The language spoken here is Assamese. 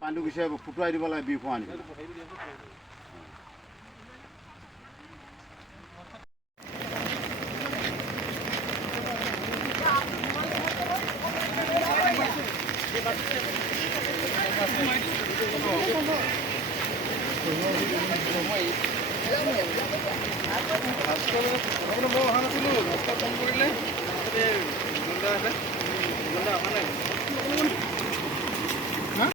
পানীটো গুচাই ফুটুৱাই দিব লাগে বিষ আনি মই অহা নাছিলোঁ ৰাস্তা ফোন কৰিলে অহা নাই